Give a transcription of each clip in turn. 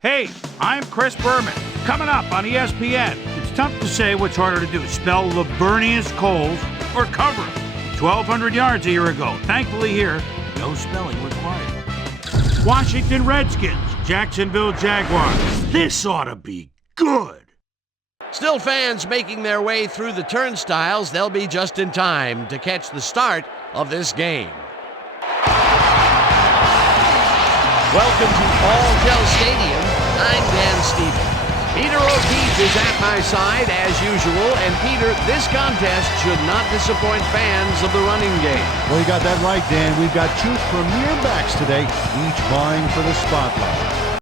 Hey, I'm Chris Berman. Coming up on ESPN, it's tough to say what's harder to do, spell Lavernius Coles or cover him. 1,200 yards a year ago. Thankfully here, no spelling required. Washington Redskins, Jacksonville Jaguars. This ought to be good. Still fans making their way through the turnstiles. They'll be just in time to catch the start of this game. Welcome to All Gel Stadium. I'm Dan Stevens. Peter O'Keefe is at my side as usual. And Peter, this contest should not disappoint fans of the running game. Well, you got that right, Dan. We've got two premier backs today, each vying for the spotlight.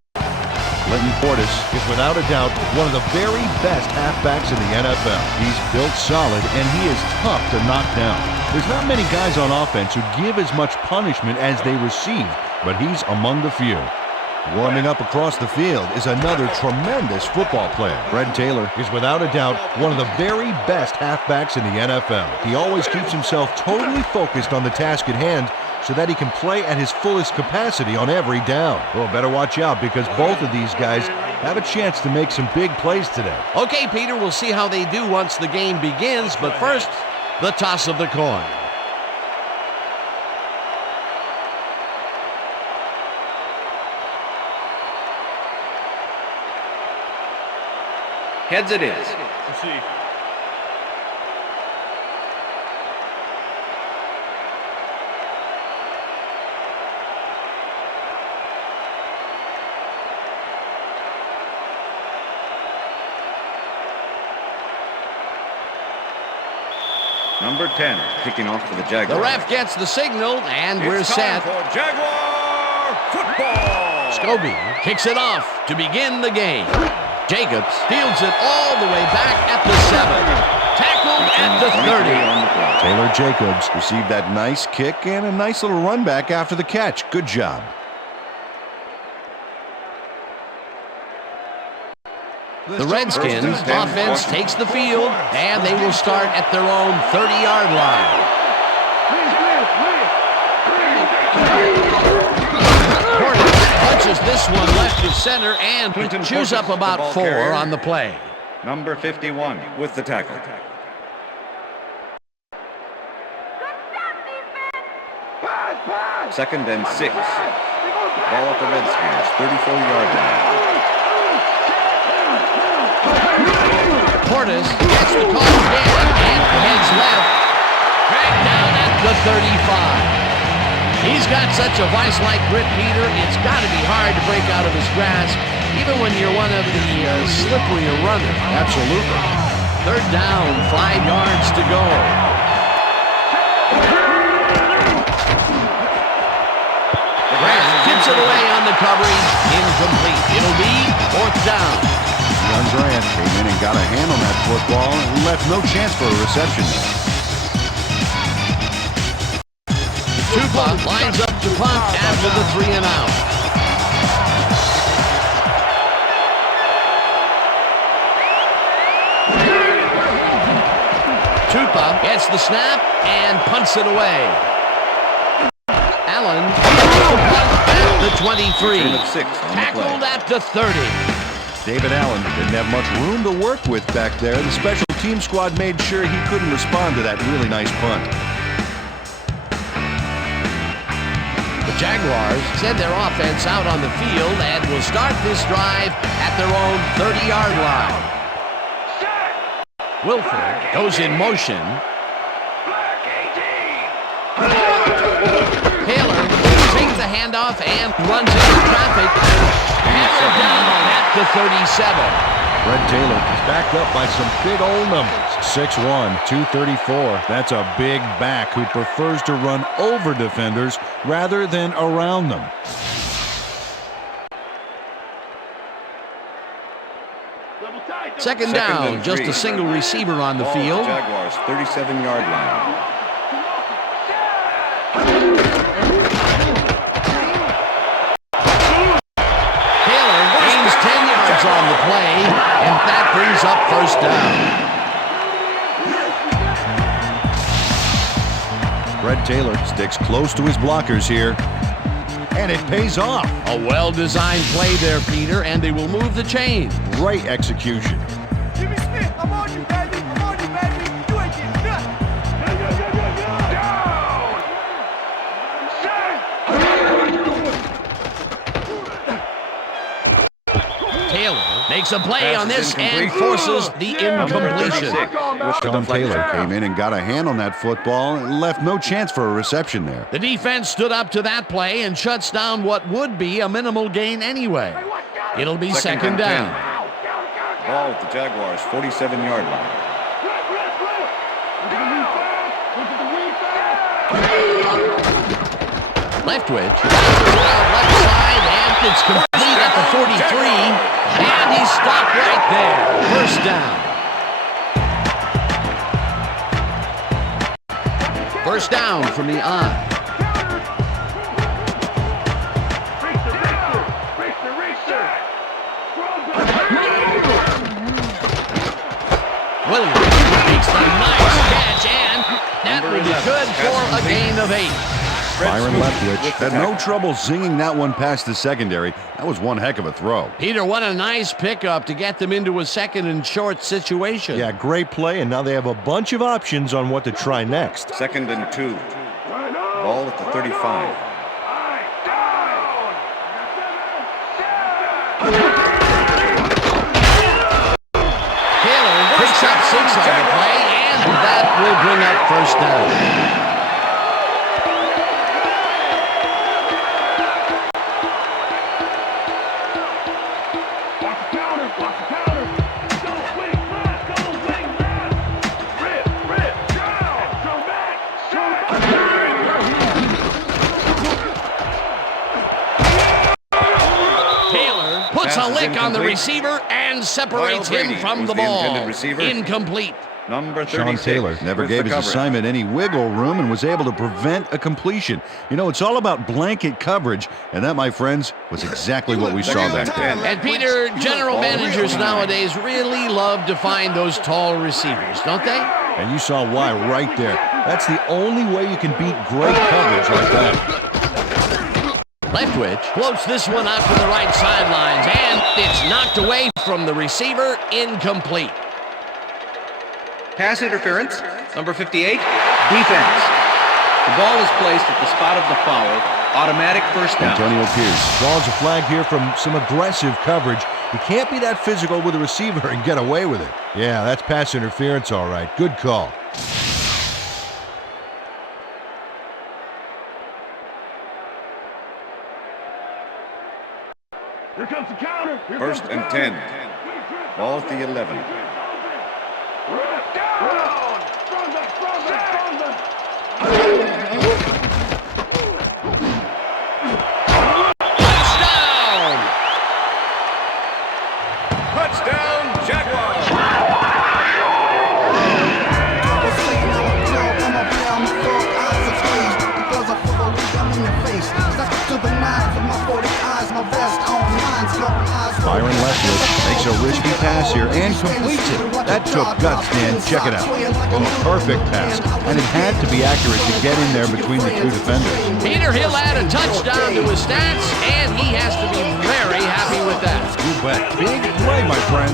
Clinton Portis is without a doubt one of the very best halfbacks in the NFL. He's built solid, and he is tough to knock down. There's not many guys on offense who give as much punishment as they receive, but he's among the few. Warming up across the field is another tremendous football player. Fred Taylor is without a doubt one of the very best halfbacks in the NFL. He always keeps himself totally focused on the task at hand so that he can play at his fullest capacity on every down. Well, better watch out because both of these guys have a chance to make some big plays today. Okay, Peter, we'll see how they do once the game begins, but first, the toss of the coin. Heads it is. Let's see. Number 10, kicking off for the Jaguars. The ref gets the signal, and we're It's set. time for Jaguar football. Scobie kicks it off to begin the game. Jacobs fields it all the way back at the 7. Tackled at the 30. Taylor Jacobs received that nice kick and a nice little run back after the catch. Good job. The Redskins offense takes the field, and they will start at their own 30-yard line. Punches this one left of center and chews up about 4 on the play. Number 51 with the tackle. Second and 6. Ball at the Redskins, 34-yard line. Portis gets the call again and heads left. Dragged down at the 35. He's got such a vice-like grip, Peter. It's got to be hard to break out of his grasp, even when you're one of the slipperier runners. Absolutely. Third down, 5 yards to go. Grant tips it away on the coverage. Incomplete. It'll be 4th down. Young Grant came in and got a hand on that football and left no chance for a reception. Tupa lines up to punt after the 3 and out. Tupa gets the snap and punts it away. Allen at the 23. Tackled at the 30. David Allen didn't have much room to work with back there. The special team squad made sure he couldn't respond to that really nice punt. The Jaguars send their offense out on the field and will start this drive at their own 30-yard line. Wilford goes in motion. Taylor takes the handoff and runs into traffic. Hammered down at the 37. Fred Taylor is backed up by some big old numbers. 6'1", 234. That's a big back who prefers to run over defenders rather than around them. Second down, just a single receiver on the field. Jaguars, 37-yard line. Taylor gains 10 yards on the play, and that brings up 1st down. Fred Taylor sticks close to his blockers here. And it pays off. A well-designed play there, Peter, and they will move the chain. Great execution. Jimmy Smith, I'm on you, baby. I'm on you, baby. You ain't getting nothing. Taylor makes a play on this and forces the incompletion. Sean Taylor came in and got a hand on that football and left no chance for a reception there. The defense stood up to that play and shuts down what would be a minimal gain anyway. It'll be second down. Ball at the Jaguars' 47-yard line. Leftwich around left side, and it's complete at the 43, and he's stopped right there. First down. First down from the eye. Williams makes a nice catch, and that will be good for a gain of 8. Byron Leftwich had no trouble zinging that one past the secondary. That was one heck of a throw. Peter, what a nice pickup to get them into a second and short situation. Yeah, great play, and now they have a bunch of options on what to try next. 2nd and 2. Ball at the 35. Taylor picks up 6 on the play, and that will bring up first down. Puts a lick on the receiver and separates him from the ball. Incomplete. Number 36. Sean Taylor never gave his assignment any wiggle room and was able to prevent a completion. You know, it's all about blanket coverage, and that, my friends, was exactly what we saw back then. And Peter, general managers nowadays really love to find those tall receivers, don't they? And you saw why right there. That's the only way you can beat great coverage like that. Leftwich floats this one out to the right sidelines, and it's knocked away from the receiver, incomplete. Pass interference, number 58, defense. The ball is placed at the spot of the foul, automatic first down. Antonio Pierce draws a flag here from some aggressive coverage. You can't be that physical with a receiver and get away with it. Yeah, that's pass interference, all right. Good call. Here comes the counter. First and 10. Ball at the 11. Touchdown, Jaguars! Byron Leftwich makes a risky pass here and completes it. That took guts, Dan. Check it out. A perfect pass, and it had to be accurate to get in there between the two defenders. Peter, he'll add a touchdown to his stats, and he has to be very happy with that. You bet. Big play, my friend.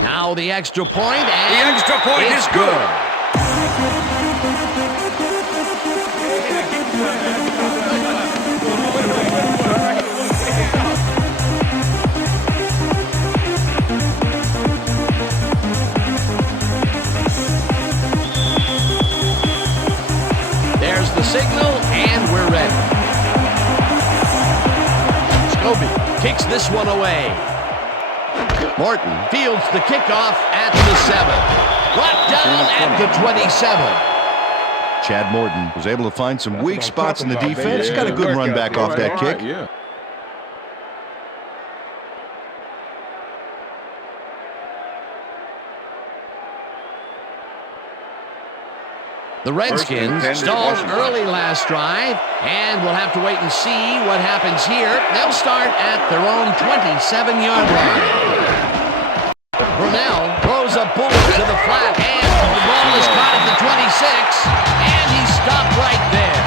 Now the extra point, and The extra point is good. There's the signal, and we're ready. Scobie kicks this one away. Morton fields the kickoff at the 7. Brought down at the 27. Chad Morton was able to find some weak spots in the defense. Got a good run back off that kick. The Redskins stalled early last drive, and we'll have to wait and see what happens here. They'll start at their own 27-yard line. Brunell throws a bullet to the flat, and The ball is caught at the 26, and he stopped right there.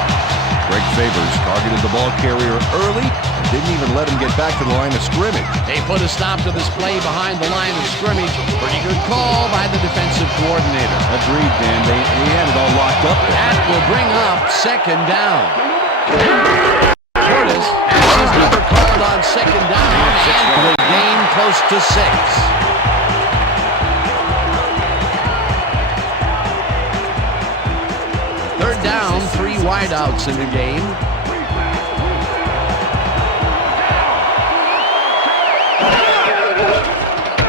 Greg Favors targeted the ball carrier early and didn't even let him get back to the line of scrimmage. They put a stop to this play behind the line of scrimmage. Pretty good call by the defensive coordinator. Agreed, Dan. They had it all locked up there. That will bring up second down. Curtis has his number called on second down and will gain close to 6. Third down, 3 wideouts in the game.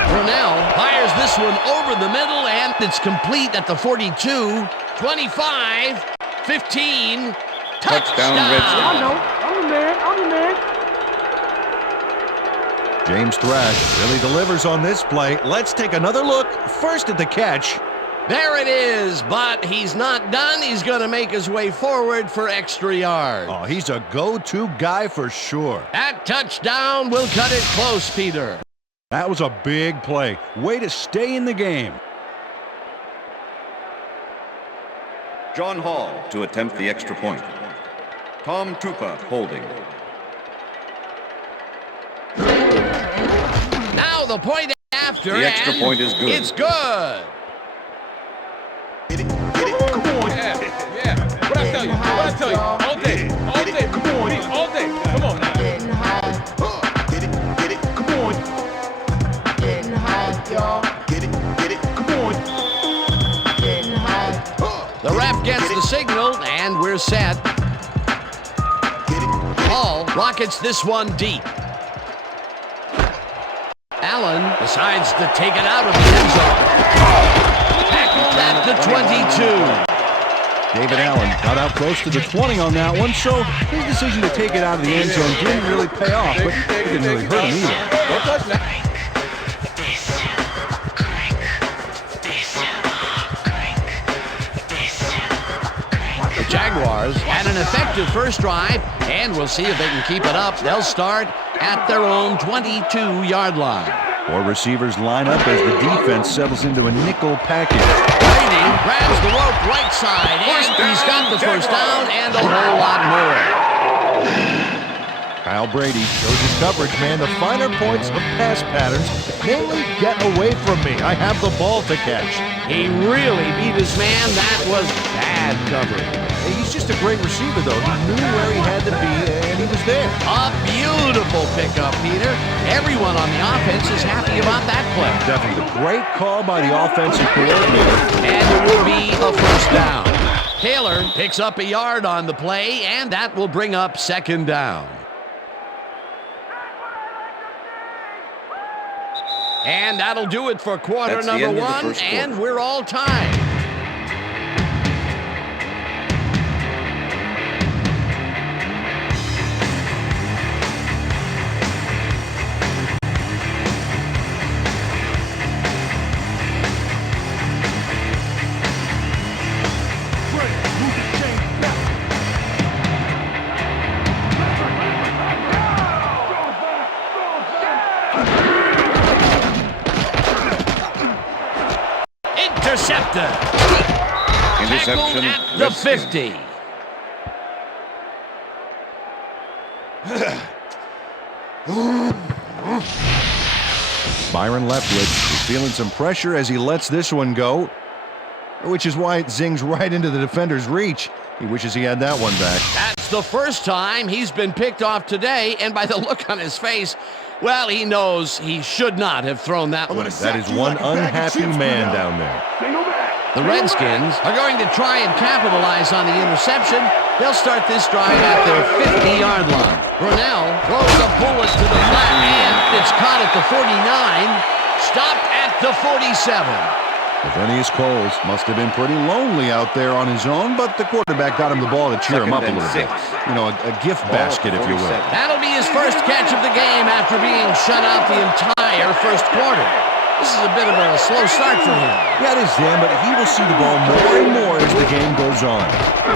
Brunell fires this one over the middle, and it's complete at the 42, 25, 15. Touchdown, Redskins. I know. I'm the man. I'm the man. James Thrash really delivers on this play. Let's take another look. First at the catch. There it is, but he's not done. He's going to make his way forward for extra yards. Oh, he's a go-to guy for sure. That touchdown will cut it close, Peter. That was a big play. Way to stay in the game. John Hall to attempt the extra point. Tom Tupa holding. Now the point after, The extra and point is good. It's good. Yeah. What I tell you? What I tell you? All day. All day. Come on. Me, all day. Come on now. Getting high. Get it. Come on. Getting high, y'all. Get it. Come on. Getting high. The ref gets the signal, and we're set. Hall rockets this one deep. Allen decides to take it out of the end zone. Tackled at the 22. David Allen got out close to the 20 on that one, so his decision to take it out of the end zone didn't really pay off, but it didn't really hurt him either. Don't touch that. The Jaguars had an effective first drive, and we'll see if they can keep it up. They'll start at their own 22-yard line. 4 receivers line up as the defense settles into a nickel package. Brady grabs the rope right side, and he's got the first down and a whole lot more. Kyle Brady shows his coverage, man. The finer points of pass patterns, namely, get away from me. I have the ball to catch. He really beat his man. That was bad coverage. He's just a great receiver, though. He knew where he had to be, and he was there. A beautiful pickup, Peter. Everyone on the offense is happy about that play. Definitely a great call by the offensive coordinator. And it will be a first down. Taylor picks up a yard on the play, and that will bring up second down. And that'll do it for quarter That's the number end of the one, first quarter. and we're all tied. Intercepted. Interception. Tackled at the 50. Byron Leftwich is feeling some pressure as he lets this one go, which is why it zings right into the defender's reach. He wishes he had that one back. That's the first time he's been picked off today, and by the look on his face, well, he knows he should not have thrown that one. That is one unhappy man down there. The Redskins are going to try and capitalize on the interception. They'll start this drive at their 50-yard line. Brunell throws a bullet to the flat, and it's caught at the 49, stopped at the 47. Lavernius Coles must have been pretty lonely out there on his own, but the quarterback got him the ball to cheer him up a little bit. You know, a gift basket, if you will. That'll be his first catch of the game after being shut out the entire first quarter. This is a bit of a slow start for him. Yeah, it is, Dan, but he will see the ball more and more as the game goes on.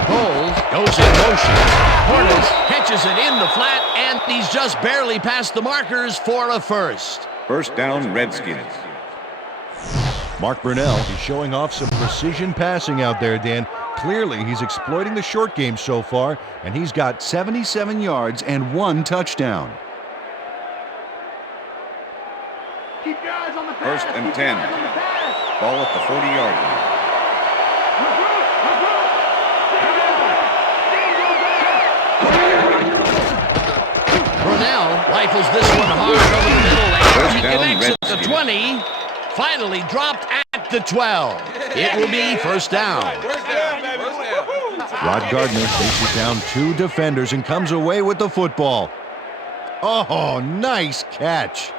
Coles goes in motion. Hornets catches it in the flat, and he's just barely past the markers for a first. First down, Redskins. Mark Brunell is showing off some precision passing out there, Dan. Clearly, he's exploiting the short game so far, and he's got 77 yards and 1 touchdown. First and 10. Ball at the 40-yard line. Brunell rifles this one hard over the middle and he connects at the 20. Finally dropped at the 12. It will be first down. Rod Gardner faces down 2 defenders and comes away with the football. Oh, nice catch.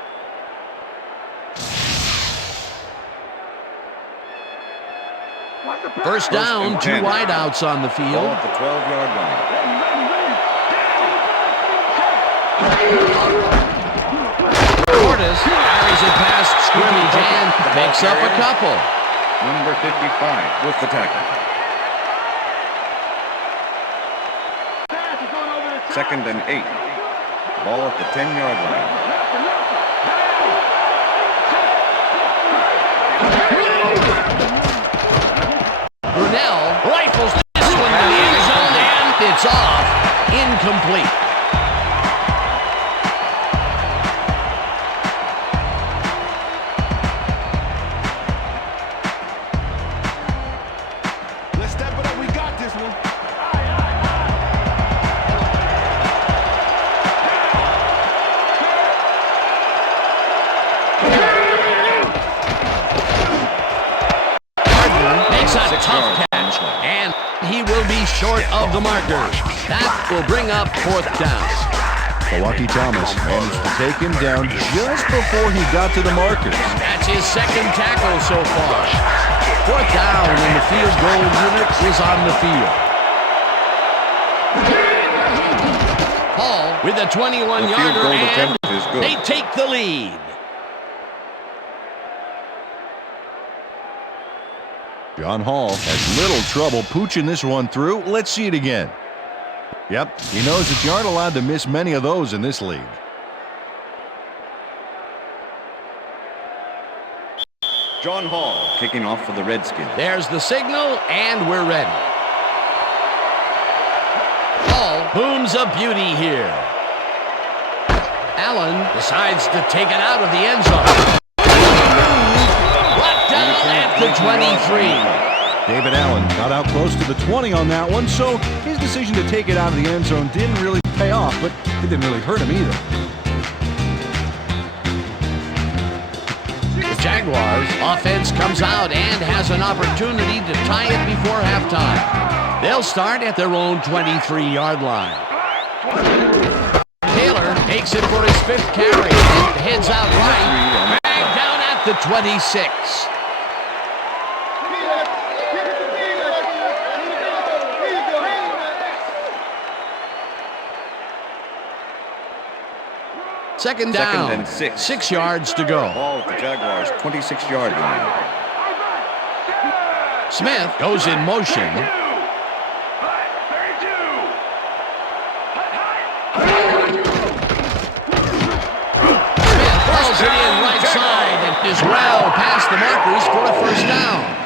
First down, 2 wideouts on the field. Ball at the 12-yard line. Portis carries it past scrimmage and picks up a couple. Number 55 with the tackle. Second and 8. Ball at the 10-yard line. Brunell rifles this one to the end zone and it's off. Incomplete. Let's step it up. We got this one. Makes a tough catch, and he will be short of the marker. That will bring up fourth down. Milwaukee Thomas managed to take him down just before he got to the markers. That's his second tackle so far. Fourth down, and the field goal unit is on the field. Hall with a 21-yarder, and they take the lead. John Hall has little trouble pooching this one through. Let's see it again. Yep, he knows that you aren't allowed to miss many of those in this league. John Hall kicking off for the Redskins. There's the signal, and we're ready. Hall booms a beauty here. Allen decides to take it out of the end zone. Brought down at the 23. David Allen got out close to the 20 on that one, so his decision to take it out of the end zone didn't really pay off, but it didn't really hurt him either. The Jaguars offense comes out and has an opportunity to tie it before halftime. They'll start at their own 23-yard line. Taylor takes it for his 5th carry and heads out right, back down at the 26. Second down, and 6. 6 yards to go. Ball at the Jaguars' 26-yard line. Smith goes in motion. Smith throws it in right side and is well past the markers for a first down.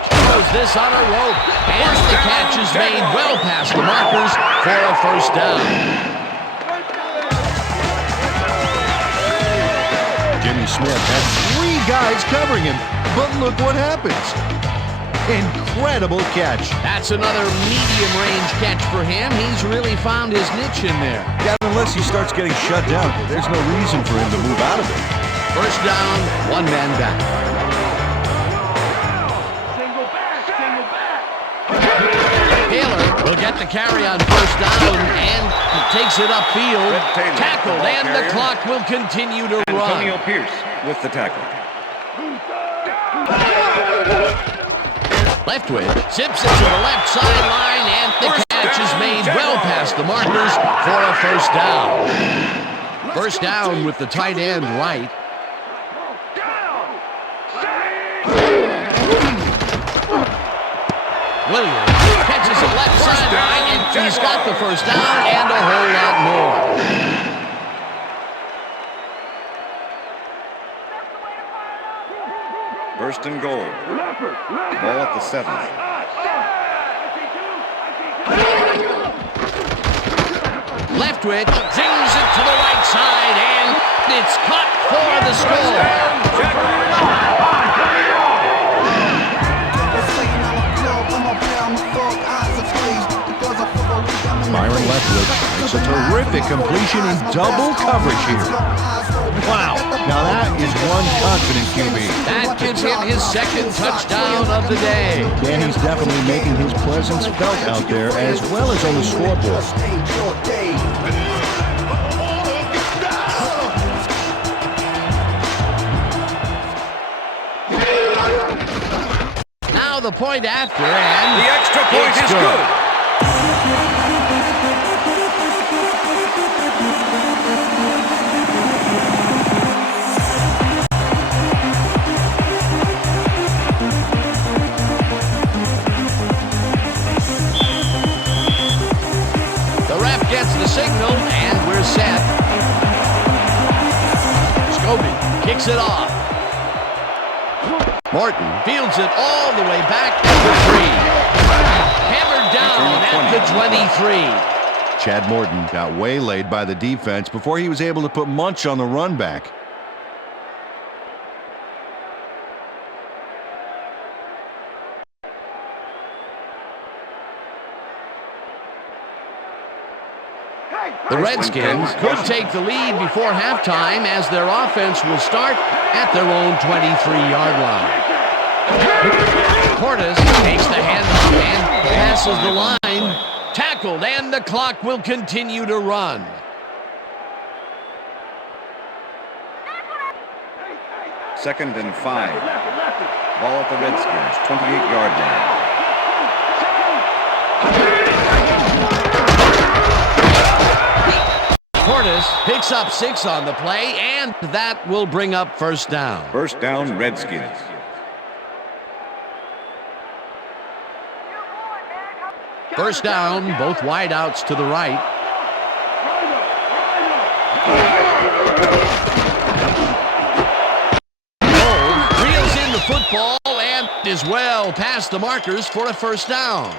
Throws this on a rope, and the catch is made well past the markers for a first down. Jimmy Smith had 3 guys covering him, but look what happens. Incredible catch. That's another medium-range catch for him. He's really found his niche in there. Yeah, unless he starts getting shut down, there's no reason for him to move out of it. First down, 1 man back. Taylor will get the carry on first down and takes it upfield. Tackled, and the clock will continue to run. Antonio Pierce with the tackle. Leftwich zips it to the left sideline, and the catch is made well past the markers for a first down. First down with the tight end right. Williams catches it left sideline, and he's got the first down and a whole lot more. First and goal. Ball at the 7. Leftwich zings it to the right side, and it's caught for the score. Byron Leftwich makes a terrific completion in double coverage here. Wow, now that is one confident QB. That gives him his second touchdown of the day. And he's definitely making his presence felt out there as well as on the scoreboard. Now the point after, and The extra point is good. Gets the signal, and we're set. Scobie kicks it off. Morton fields it all the way back to the 3. Hammered down at the 23. Chad Morton got waylaid by the defense before he was able to put Munch on the run back. The Redskins could take the lead before halftime as their offense will start at their own 23-yard line. Portis takes the handoff and passes the line. Tackled, and the clock will continue to run. Second and 5. Ball at the Redskins, 28-yard line. Portis picks up 6 on the play, and that will bring up first down. First down, Redskins. First down, both wideouts to the right. Cole reels in the football and is well past the markers for a first down.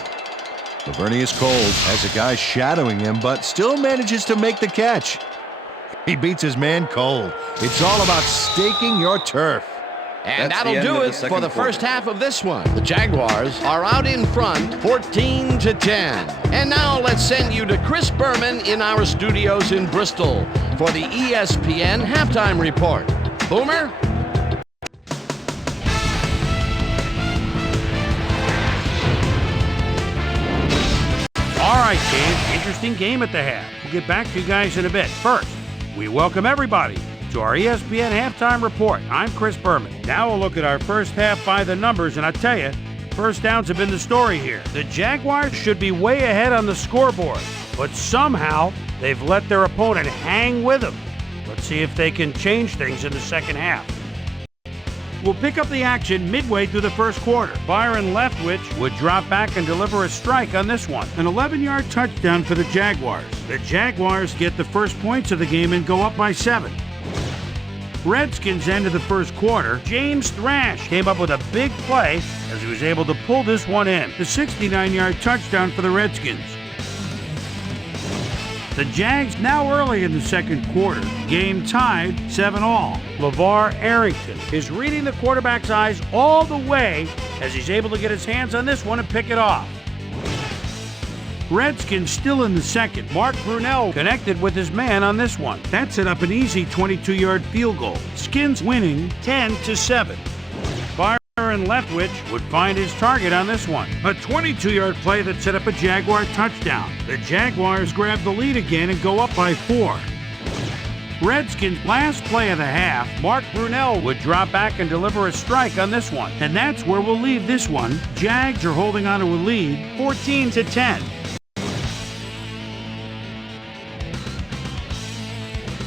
Lavernius Coles has a guy shadowing him, but still manages to make the catch. He beats his man cold. It's all about staking your turf. And That's the that'll end do of it the for the second first quarter. half of this one. The Jaguars are out in front, 14-10. And now let's send you to Chris Berman in our studios in Bristol for the ESPN halftime report. Boomer? All right, Dave. Interesting game at the half. We'll get back to you guys in a bit. First, we welcome everybody to our ESPN halftime report. I'm Chris Berman. Now we'll look at our first half by the numbers, and I tell you, first downs have been the story here. The Jaguars should be way ahead on the scoreboard, but somehow they've let their opponent hang with them. Let's see if they can change things in the second half. We'll pick up the action midway through the first quarter. Byron Leftwich would drop back and deliver a strike on this one. An 11-yard touchdown for the Jaguars. The Jaguars get the first points of the game and go up by 7. Redskins ended the first quarter. James Thrash came up with a big play as he was able to pull this one in. The 69-yard touchdown for the Redskins. The Jags now early in the second quarter. Game tied 7-all. LeVar Arrington is reading the quarterback's eyes all the way as he's able to get his hands on this one and pick it off. Redskins still in the second. Mark Brunell connected with his man on this one. That set up an easy 22-yard field goal. Skins winning 10-7. Byron Leftwich would find his target on this one. A 22-yard play that set up a Jaguar touchdown. The Jaguars grab the lead again and go up by 4. Redskins' last play of the half, Mark Brunell would drop back and deliver a strike on this one. And that's where we'll leave this one. Jags are holding on to a lead, 14-10.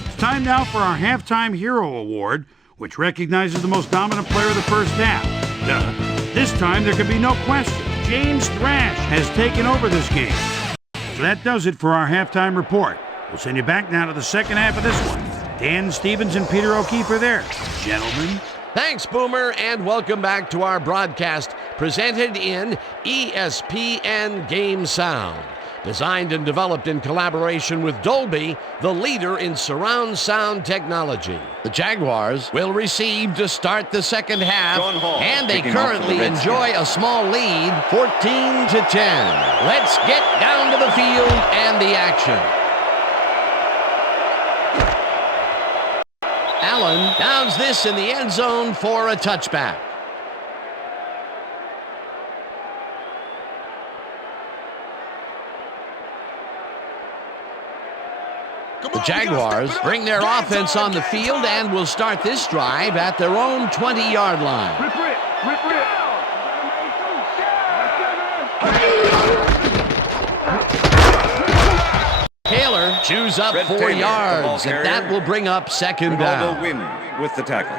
It's time now for our Halftime Hero Award, which recognizes the most dominant player of the first half. This time there can be no question. James Thrash has taken over this game. So that does it for our halftime report. We'll send you back now to the second half of this one. Dan Stevens and Peter O'Keefe are there. Gentlemen. Thanks, Boomer, and welcome back to our broadcast presented in ESPN Game Sound. Designed and developed in collaboration with Dolby, the leader in surround sound technology. The Jaguars will receive to start the second half, and they currently enjoy a small lead, 14-10. Let's get down to the field and the action. Allen downs this in the end zone for a touchback. The Jaguars bring their offense on the field and will start this drive at their own 20-yard line. Taylor chews up 4 yards, and that will bring up second down. Win with the tackle.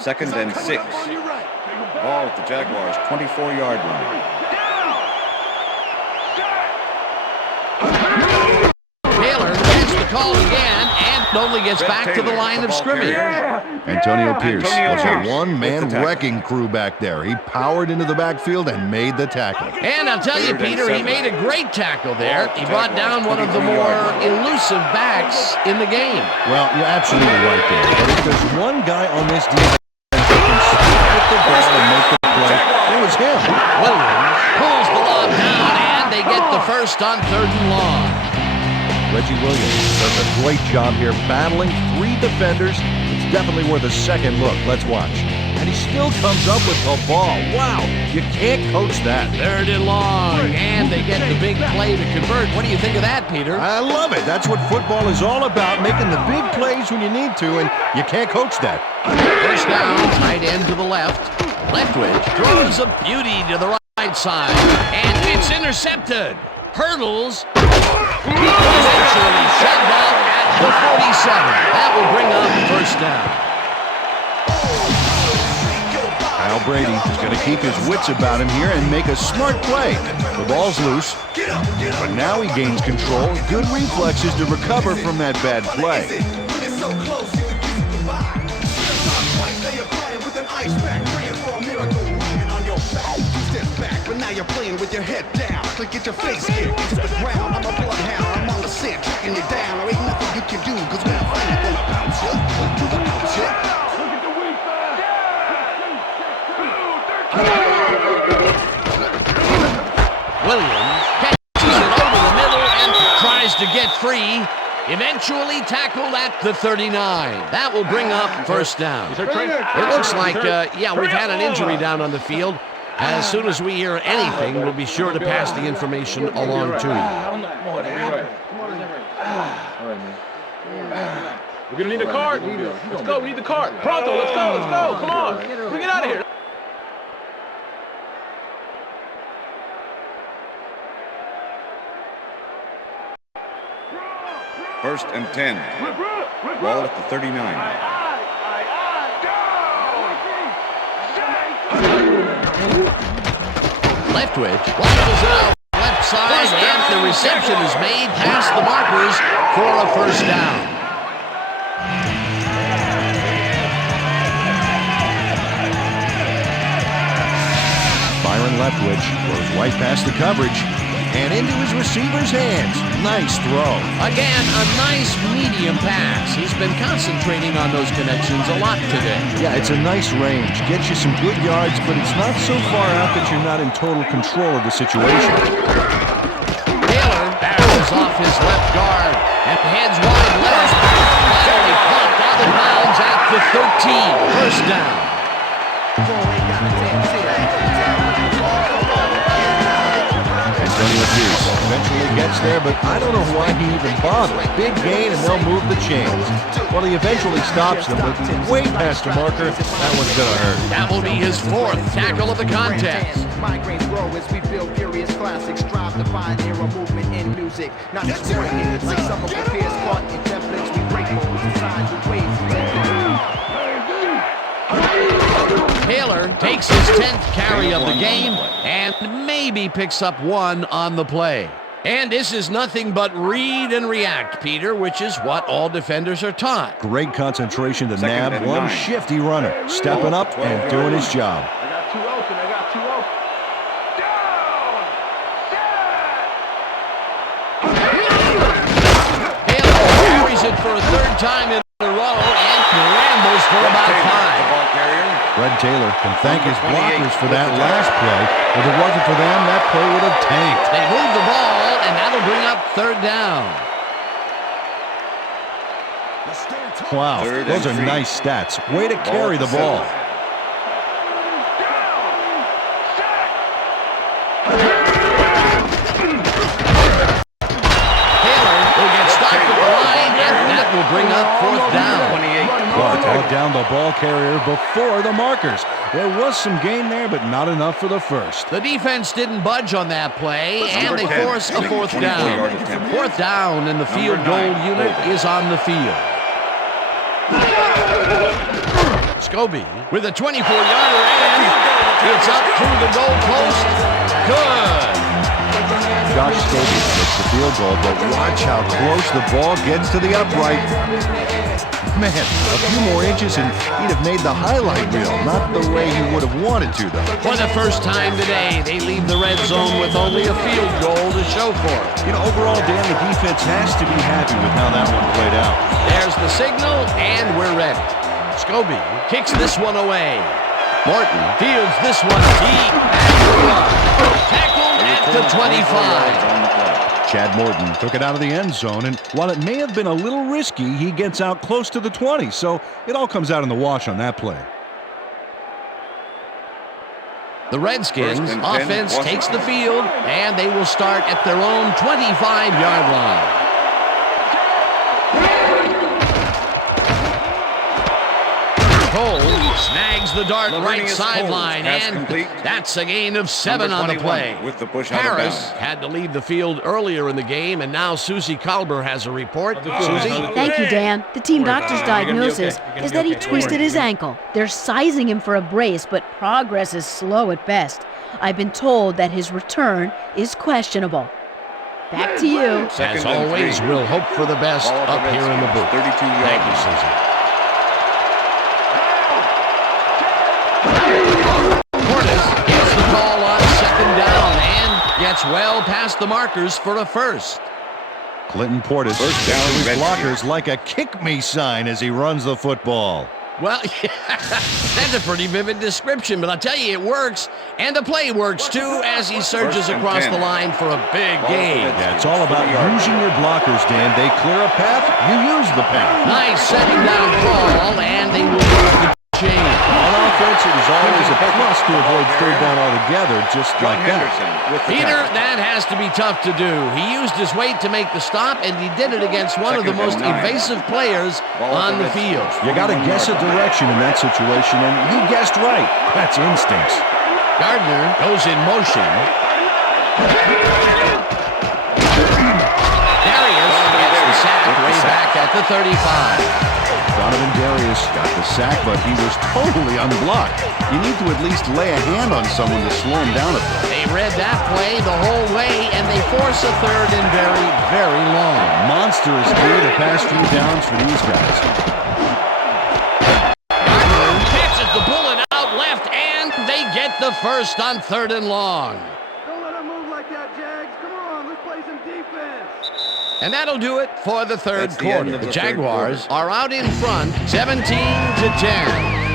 Second and 6. Ball at the Jaguars' 24-yard line. Taylor gets the call again and only gets back to the line of scrimmage. Antonio Pierce was a one-man wrecking crew back there. He powered into the backfield and made the tackle. And I'll tell you, Peter, he made a great tackle there. He brought down one of the more elusive backs in the game. Well, you're absolutely right there. But if there's one guy on this defense that can split the ball and make the play, it was him. Williams pulls the lob down, and they get the first on 3rd and long. Reggie Williams does a great job here battling 3 defenders. It's definitely worth a second look. Let's watch. And he still comes up with the ball. Wow, you can't coach that. 3rd and long, and they get the big play to convert. What do you think of that, Peter? I love it. That's what football is all about, making the big plays when you need to, and you can't coach that. First down, tight end to the left. Leftwich throws a beauty to the right side, and it's intercepted. Hurdles. Eventually shoved out at the 47. That will bring up first down. Kyle Brady is going to keep his wits about him here and make a smart play. The ball's loose, but now he gains control. Good reflexes to recover from that bad play. But now you're playing with your head down. Click, get your face kicked into the ground. I'm a bloodhound, I'm on the scent, tracking you down. There ain't nothing you can do, cause when I'm fighting, gonna bounce you. Bounce you. Look at the weak Williams catches it over the middle and tries to get free. Eventually tackled at the 39. That will bring up first down. It looks like, we've had an injury down on the field. As soon as we hear anything, we'll be sure to pass the information along to you. We're gonna need a card. Let's go. We need the card. Pronto. Let's go. Let's go. Come on. We get out of here. First and 10. Ball at the 39. Leftwich laterals it out left side, and the reception is made past the markers for a first down. Byron Leftwich goes right past the coverage and into his receiver's hands. Nice throw. Again, a nice medium pass. He's been concentrating on those connections a lot today. Yeah, it's a nice range. Gets you some good yards, but it's not so far out that you're not in total control of the situation. Taylor barrels off his left guard and heads wide left. Finally popped out of bounds at the 13. First down. Antonio Pierce Eventually gets there, but I don't know why he even bothered. Big gain, and they'll move the chains. Well, he eventually stops them, but way past the marker. That one's going to hurt. That will be his fourth tackle of the contest. Migraines grow as we build furious classics. Strive to pioneer a movement in music. Not just one hit, like some of the fears caught in templates. We break modes and signs and ways. Taylor takes his 10th carry of the game and maybe picks up one on the play. And this is nothing but read and react, Peter, which is what all defenders are taught. Great concentration to Second nab and one 9. shifty runner, stepping up and doing his job. I got two open. Taylor carries it for a third time in a row and rambles for about 5. Fred Taylor can thank his blockers for that last play. If it wasn't for them, that play would have tanked. They move the ball, and that'll bring up third down. Wow, those are nice stats. Way to carry the ball. Taylor will get stopped at the line, and that will bring up fourth down. Clark brought down the ball carrier before the markers. There was some gain there, but not enough for the first. The defense didn't budge on that play, and they force a fourth down. Fourth down, and the field goal unit is on the field. Scobie with a 24-yarder, and it's up through the goal post. Good. Josh Scobie gets the field goal, but watch how close the ball gets to the upright. Man, a few more inches and he'd have made the highlight reel. Not the way he would have wanted to, though. For the first time today, they leave the red zone with only a field goal to show for it. You know, overall, Dan, the defense has to be happy with how that one played out. There's the signal, and we're ready. Scobie kicks this one away. Morton fields this one deep at the 1. Tackled at the 25. Chad Morton took it out of the end zone, and while it may have been a little risky, he gets out close to the 20, so it all comes out in the wash on that play. The Redskins offense takes the field, and they will start at their own 25-yard line. Cole snags the dart right sideline, and that's a gain of 7 on the play. With the push out of Harris bounds. had to leave the field earlier in the game, and now Susie Kalber has a report. Susie? Thank you, Dan. The team doctor's diagnosis is that he twisted his ankle. They're sizing him for a brace, but progress is slow at best. I've been told that his return is questionable. Back to you. As always, we'll hope for the best up here in the booth. 32 Thank you, Susie. Portis gets the call on second down and gets well past the markers for a first. Clinton Portis First down, to his Redskins. blockers like a kick-me sign as he runs the football. Well, that's a pretty vivid description, but I'll tell you, it works. And the play works, too, as he surges across the line for a big gain. Yeah, it's all about using your blockers, Dan. They clear a path, you use the path. Nice setting down call, and they will move the chain. On offense, it is always a plus to avoid third down altogether, just like that. Peter, that has to be tough to do. He used his weight to make the stop, and he did it against one of the most evasive players on the field. You got to guess a direction in that situation, and he guessed right. That's instincts. Gardner goes in motion. Darius gets the sack way back at the 35. Donovan Darius got the sack, but he was totally unblocked. You need to at least lay a hand on someone to slow him down a bit. They read that play the whole way, and they force a third and very, very long. Monstrous gear the past few downs for these guys. Gardner catches the bullet out left, and they get the first on third and long. Don't let him move like that, Jags. Come on, let's play some defense. And that'll do it for the third That's the end quarter. of The the Jaguars third are out in front, 17-10.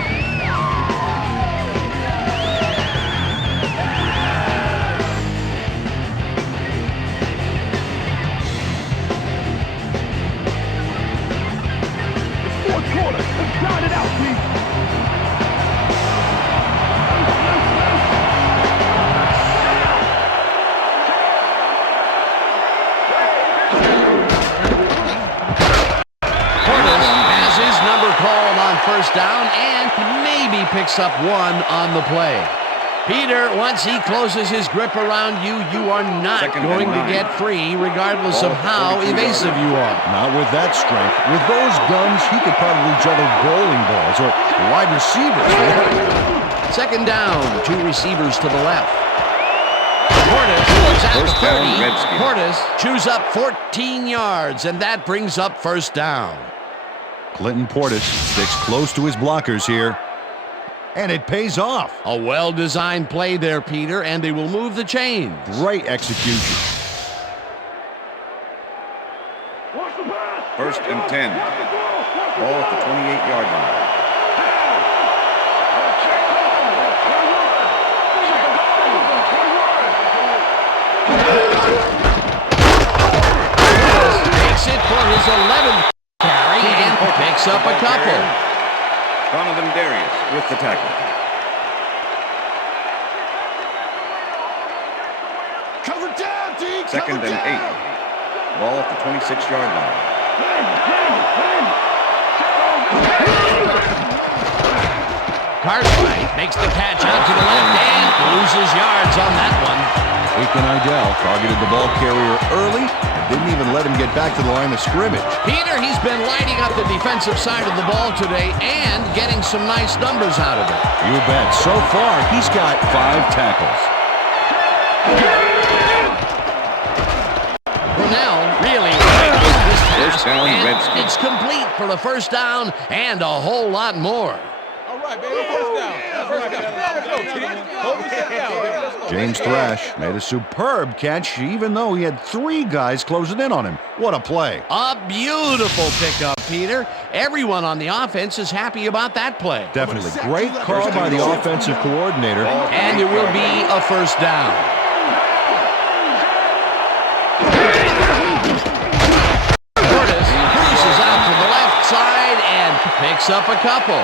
Fourth quarter. Let's grind it out, please. picks up 1 on the play. Peter, once he closes his grip around you, you are not going to get free, regardless of how evasive you are. Not with that strength. With those guns, he could probably juggle bowling balls or wide receivers. Second down, 2 receivers to the left. Portis is at the 30. Portis chews up 14 yards, and that brings up first down. Clinton Portis sticks close to his blockers here. And it pays off. A well-designed play there, Peter, and they will move the chains. Great execution. First and 10. Ball at the 28-yard line. Takes it for his 11th carry and picks up a couple. Donovan Darius with the tackle. Cover down, D. Second and 8. Ball at the 26-yard line. Cartwright makes the catch out to the left and loses yards on that one. Aiken Idell targeted the ball carrier early and didn't even let him get back to the line of scrimmage. Peter, he's been lighting up the defensive side of the ball today and getting some nice numbers out of it. You bet. So far, he's got 5 tackles. Brunell really right on this pass, First down, and Redskins. it's complete for a first down and a whole lot more. All right, baby. First down. First down. Let's go, kid. Hold this down, baby. Let's go. James Thrash made a superb catch, even though he had 3 guys closing in on him. What a play. A beautiful pickup, Peter. Everyone on the offense is happy about that play. Definitely. Great call by the offensive coordinator. And it will be a first down. Portis cruises out to the left side and picks up a couple.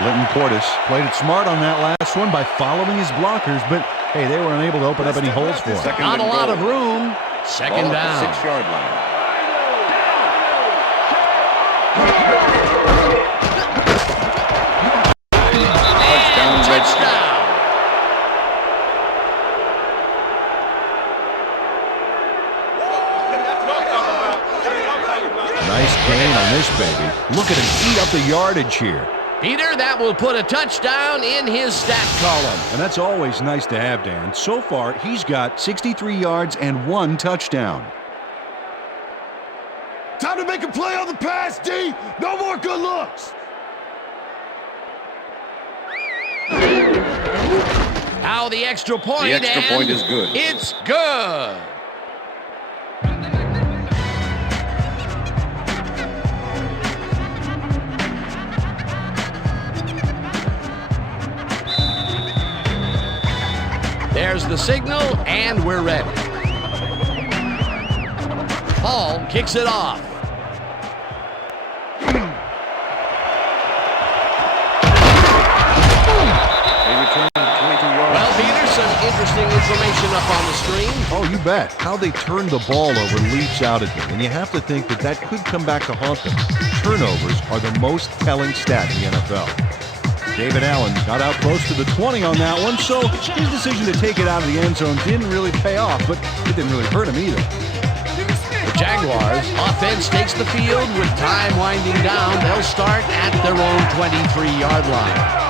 Clinton Portis played it smart on that last one by following his blockers, but hey, they were unable to open up any holes for him. Not a lot of room. Second down. 6-yard line. Touchdown. Nice gain on this baby. Look at him eat up the yardage here. Peter, that will put a touchdown in his stat column. And that's always nice to have, Dan. So far, he's got 63 yards and 1 touchdown. Time to make a play on the pass, D. No more good looks. Now the extra point. The extra point is good. It's good. There's the signal, and we're ready. Hall kicks it off. Well, Peter, some interesting information up on the screen. Oh, you bet. How they turn the ball over leaps out at me, and you have to think that that could come back to haunt them. Turnovers are the most telling stat in the NFL. David Allen got out close to the 20 on that one, so his decision to take it out of the end zone didn't really pay off, but it didn't really hurt him either. The Jaguars offense takes the field with time winding down. They'll start at their own 23-yard line.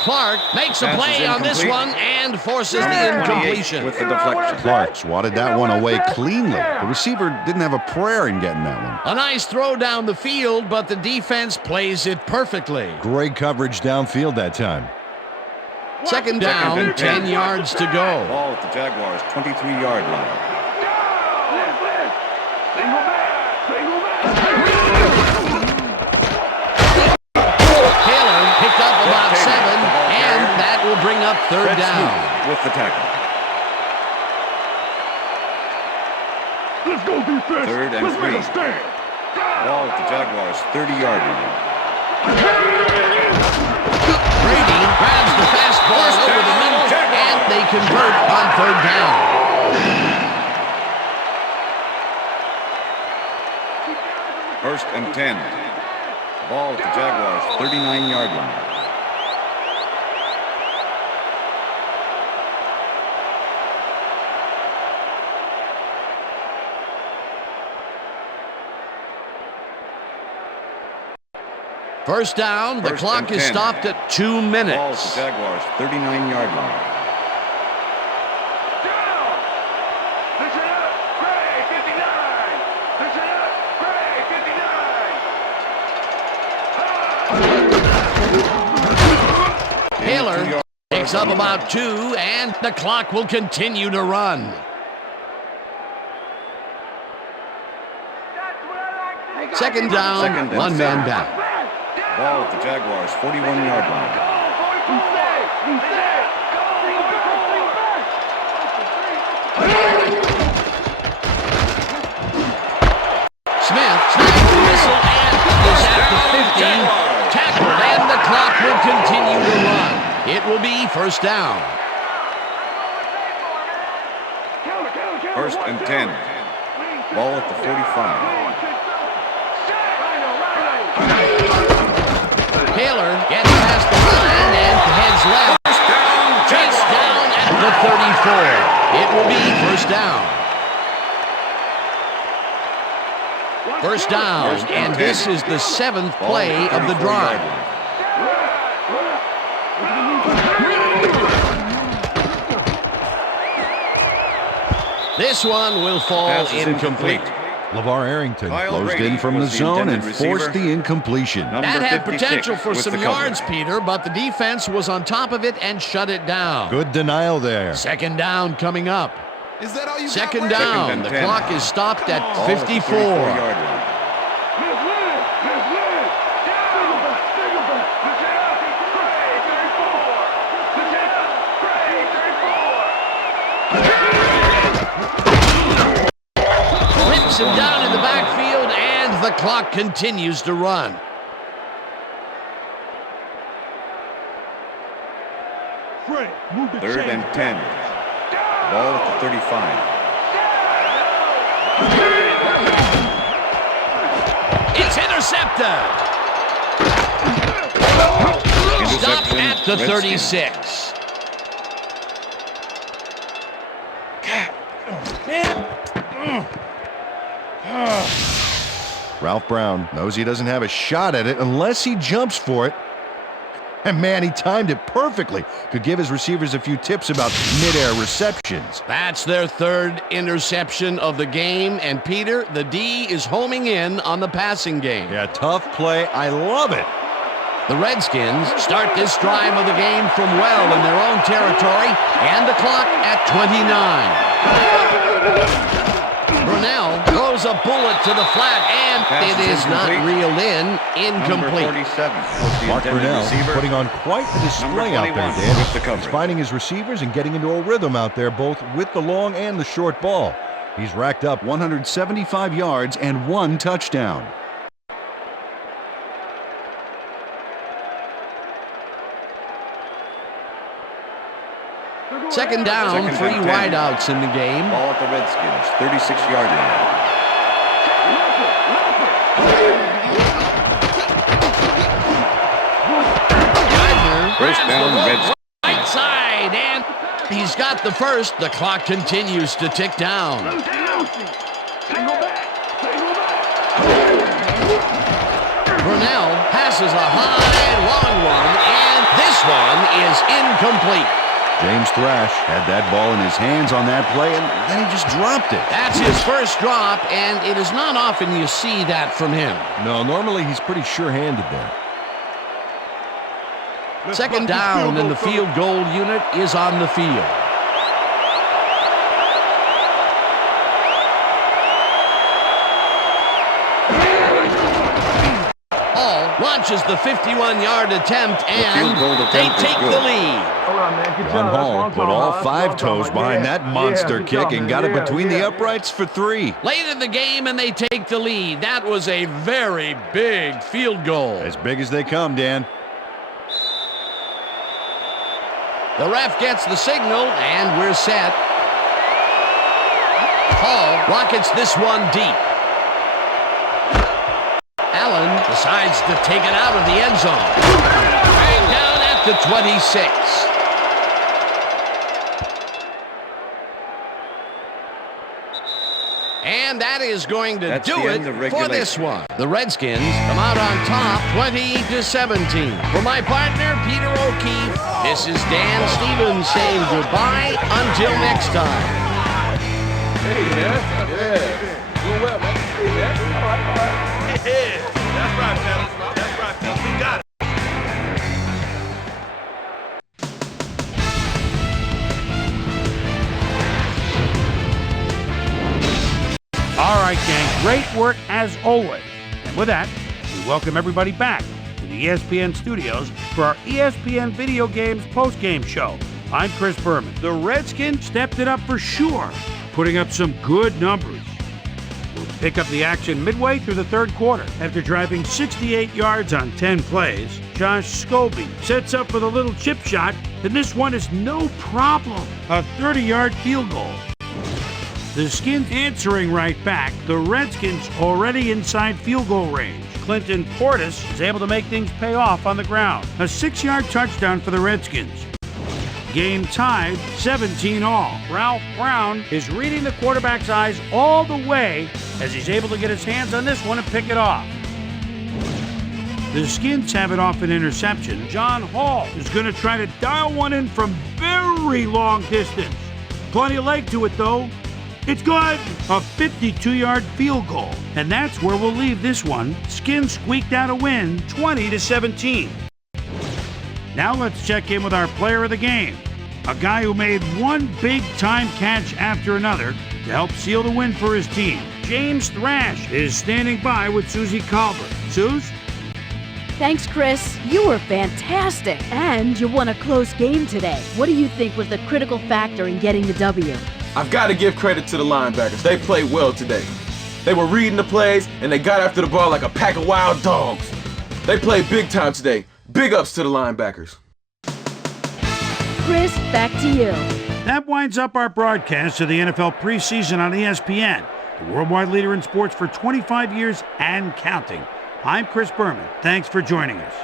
Clark makes a play on this one and forces the incompletion. With the deflection. Clark swatted that one away cleanly. The receiver didn't have a prayer in getting that one. A nice throw down the field, but the defense plays it perfectly. Great coverage downfield that time. Second down, 10 yards to go. Ball at the Jaguars' 23-yard line. Taylor picked up about 7, and that will bring up third down. With the tackle. Let's go defense. Third and 3. Ball at the Jaguars' 30-yard line. Brady grabs the fastball over the middle, and they convert on third down. First and 10. Ball at the Jaguars' 39-yard line. First down, the clock is stopped at 2 minutes. Ball at the Jaguars' 39-yard line. Taylor picks up about 2, and the clock will continue to run. Second down, one man down. Ball at the Jaguars' 41-yard line. Smith snags the whistle and is at the 15. Tackled, and the clock will continue to run. It will be first down. First and 10. Ball at the 45. Taylor gets past the line and heads left. Chase down at the 34. It will be first down. First down, and this is the 7th play of the drive. This one will fall incomplete. LeVar Arrington closed in from the zone and forced the incompletion. That had potential for some yards, Peter, but the defense was on top of it and shut it down. Good denial there. Second down coming up. Is that all you Second got? down. The clock is stopped at 54. Him down in the backfield, and the clock continues to run. Third and 10. Ball at the 35. It's intercepted. Stopped at the 36. Ralph Brown knows he doesn't have a shot at it unless he jumps for it. And man, he timed it perfectly. Could give his receivers a few tips about mid-air receptions. That's their third interception of the game. And Peter, the D is homing in on the passing game. Yeah, tough play. I love it. The Redskins start this drive of the game from well in their own territory, and the clock at 29. Brunell throws a bullet to the flat, and it is not reeled in. Incomplete. Mark Brunell putting on quite the display out there, Dan. He's finding his receivers and getting into a rhythm out there, both with the long and the short ball. He's racked up 175 yards and 1 touchdown. Second down, 3 wideouts in the game. Ball at the Redskins, 36-yard line. First down, Redskins. Right side, and he's got the first. The clock continues to tick down. Brunell passes a high, long one, and this one is incomplete. James Thrash had that ball in his hands on that play, and then he just dropped it. That's his first drop, and it is not often you see that from him. No, normally he's pretty sure-handed there. Second down, and the field goal unit is on the field. Hall launches the 51-yard attempt, and they take the lead. John Hall put all 5 toes behind that monster kick and got it between the uprights for 3. Late in the game, and they take the lead. That was a very big field goal. As big as they come, Dan. The ref gets the signal, and we're set. Hall rockets this one deep. decides to take it out of the end zone. Right down at the 26. And that is going to do it for this one. The Redskins come out on top 20-17. For my partner, Peter O'Keefe, this is Dan Stevens saying goodbye until next time. Hey, man. Yeah. Doing well, man. Hey, man. All right. Yeah. That's right, fellas. That's right, fellas. We got it. All right, gang, great work as always. And with that, we welcome everybody back to the ESPN studios for our ESPN Video Games postgame show. I'm Chris Berman. The Redskins stepped it up for sure, putting up some good numbers. We'll pick up the action midway through the third quarter. After driving 68 yards on 10 plays, Josh Scobie sets up with a little chip shot, and this one is no problem. A 30-yard field goal. The Skins answering right back, the Redskins already inside field goal range. Clinton Portis is able to make things pay off on the ground. A 6-yard touchdown for the Redskins. Game tied 17-all. Ralph Brown is reading the quarterback's eyes all the way as he's able to get his hands on this one and pick it off. The Skins have it off an interception. John Hall is going to try to dial one in from very long distance. Plenty of leg to it, though. It's good! A 52-yard field goal. And that's where we'll leave this one. Skins squeaked out a win, 20-17. Now let's check in with our player of the game. A guy who made one big-time catch after another to help seal the win for his team. James Thrash is standing by with Susie Calvert. Suze? Thanks, Chris. You were fantastic. And you won a close game today. What do you think was the critical factor in getting the W? I've got to give credit to the linebackers. They played well today. They were reading the plays, and they got after the ball like a pack of wild dogs. They played big time today. Big ups to the linebackers. Chris, back to you. That winds up our broadcast of the NFL preseason on ESPN, the worldwide leader in sports for 25 years and counting. I'm Chris Berman. Thanks for joining us.